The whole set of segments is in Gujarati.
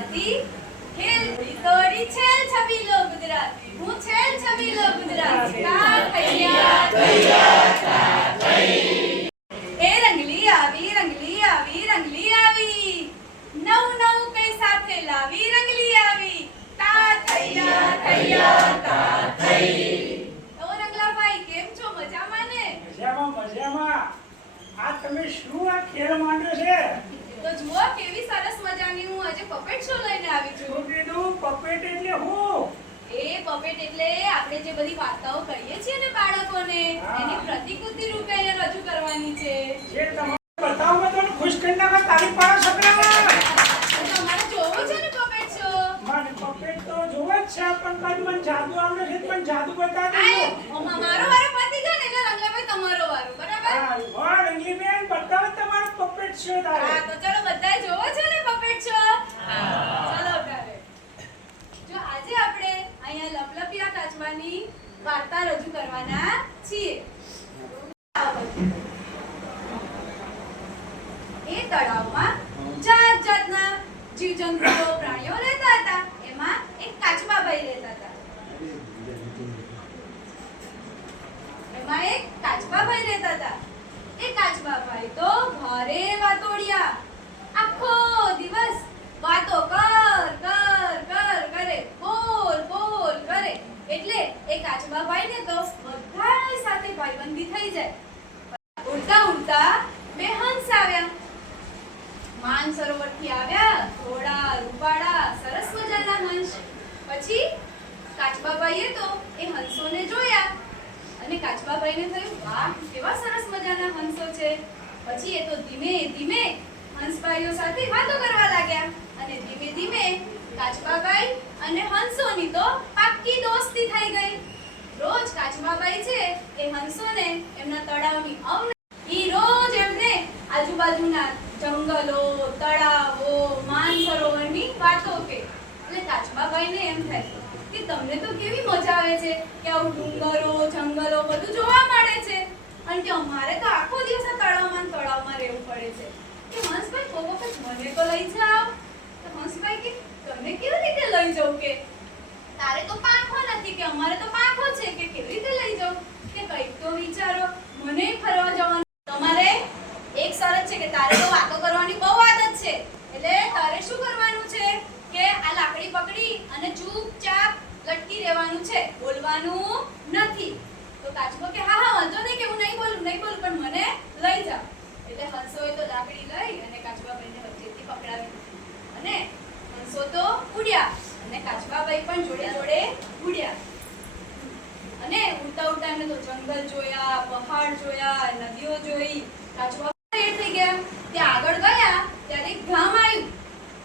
ગુજરાતી ખેલ તોડી છેલ છબીલો ગુજરાતી હું છેલ છબીલો ગુજરાતી કા થૈયા કા થઈ એ રંગલી આવી રંગલી આવી નવ કઈ સાથે લાવી રંગલી આવી કા થૈયા કા થઈ તો રંગલાભાઈ કેમ છો મજામાં ને મજામાં આ તમે શું આ ખેલ માંડ્યો છે તો જુઓ કેવી સરસ મજાની હું આજે પપેટ શો લઈને આવી છું શું કીધું પપેટ એટલે હું એ પપેટ એટલે આપણે જે બધી વાર્તાઓ કહીએ છીએ ને બાળકોને એની પ્રતિકૃતિ રૂપે એને રજૂ કરવાની છે જે તમારે બતાવો તો ખુશ કરી નાખો તારી પાસે છોકરા તમારે જોવો છે ને પપેટ શો મને પપેટ તો જોવો જ છે પણ કઈ મને જાદુ આવડે છે પણ જાદુ બતાવી દો મારો વારો પતી જાય ને એટલે રંગલાભાઈ તમારો વારો બરાબર હા રંગીબેન બતાવો તમારો પપેટ શો તારે હા તો ચલો બધાય જોવો છે ને પપેટ શો ચલો તારે જો આજે આપણે અહીંયા લપલપિયા કાચબાની વાર્તા રજૂ કરવાના છીએ એ તળાવમાં જાત જાતના જીવજંતુઓ પ્રાણીઓ રહેતા હતા એમાં એક કાચબાભાઈ રહેતા હતા એ કાચબાભાઈ તો ભારે વાતોડિયા આખો દિવસ વાતો કરે બોલ કરે એટલે એ કાચબાભાઈને તો બધાય સાથે ભાઈબંધી થઈ જાય ઉડતા બે હંસ આવ્યા માનસરોવરથી આવ્યા ઘોડા રૂપાળા સરસ મજાના હંસ પછી કાચબાભાઈએ તો એ હંસોને જોયા અને કાચબાભાઈને થયું વાહ કેવા સરસ મજાના હંસો છે પછી એ તો ધીમે ધીમે હંસભાઈઓ સાથે વાતો કરવા લાગ્યા અને ધીમે ધીમે કાચબાભાઈ અને હંસોની તો પાક્કી દોસ્તી થઈ ગઈ રોજ કાચબાભાઈ છે એ હંસોને એમના તળાવની ઈ રોજ એમને આજુબાજુના જંગલો તળાવો માનસરોવરની વાતો કહે એટલે કાચબાભાઈને એમ થાય કે તમને તો કેવી મજા આવે છે કે આવું ડુંગરો જંગલો બધું જોવા મળે છે અને કે અમારે તો આખો દિવસ તળાવમાં રહેવું પડે છે કે હંસભાઈ કોઈ વખત મને તો લઈ જાઓ તો હંસભાઈ કે તમે કેવી રીતે લઈ જાવ કે તારે તો પાંખો નથી કે અમારે તો પાંખો છે કે કેવી રીતે લઈ જાવ કે કંઈક તો વિચારો મને ફરવા જવાનું તમારે એક શરત છે કે તારે તો વાતો કરવાની બહુ આદત છે એટલે તારે શું કરવાનું છે કે આ લાકડી પકડી અને ચૂપચાપ લટકી રહેવાનું છે બોલવાનું નથી તો કાચબો કે હા વાંધો નહીં કે હું નહીં બોલું પણ મને લઈ જાઓ એટલે હંસોએ તો લાકડી લઈ અને કાચબાભાઈને વચ્ચેથી પકડાવી અને હંસો તો ઉડ્યા અને કાચબાભાઈ પણ જોડે ઉડ્યા અને ઉડતા એમને તો જંગલ જોયા પહાડ જોયા નદીઓ જોઈ કાચબાભાઈ રેડ થઈ ગયા ત્યાં આગળ ગયા ત્યારે એક ગામ આવ્યું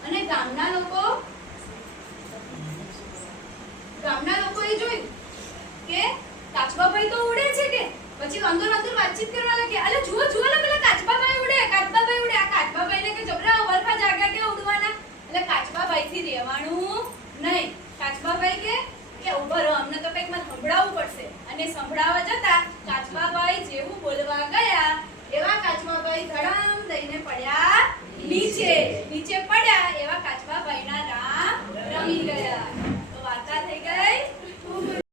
અને ગામના લોકોએ જોયું કે કાચબાભાઈ તો ઉડે છે કે પછી અંદર વાતચીત કરવા લાગ્યા અલે જુઓ પેલા કાચબાભાઈ ઉડે આ કાચબાભાઈને કે જબરા વરખા જાગ્યા કે ઉડવાના એટલે કાચબાભાઈથી રહેવાનું નહીં કાચબાભાઈ કે ઉભો રહો અમને તો કંઈક મને સંભળાવવું પડશે અને સંભળાવવા જતા કાચબાભાઈ જેવું બોલવા ગયા એવા કાચબાભાઈ ધડામ દઈને પડ્યા નીચે પડ્યા એવા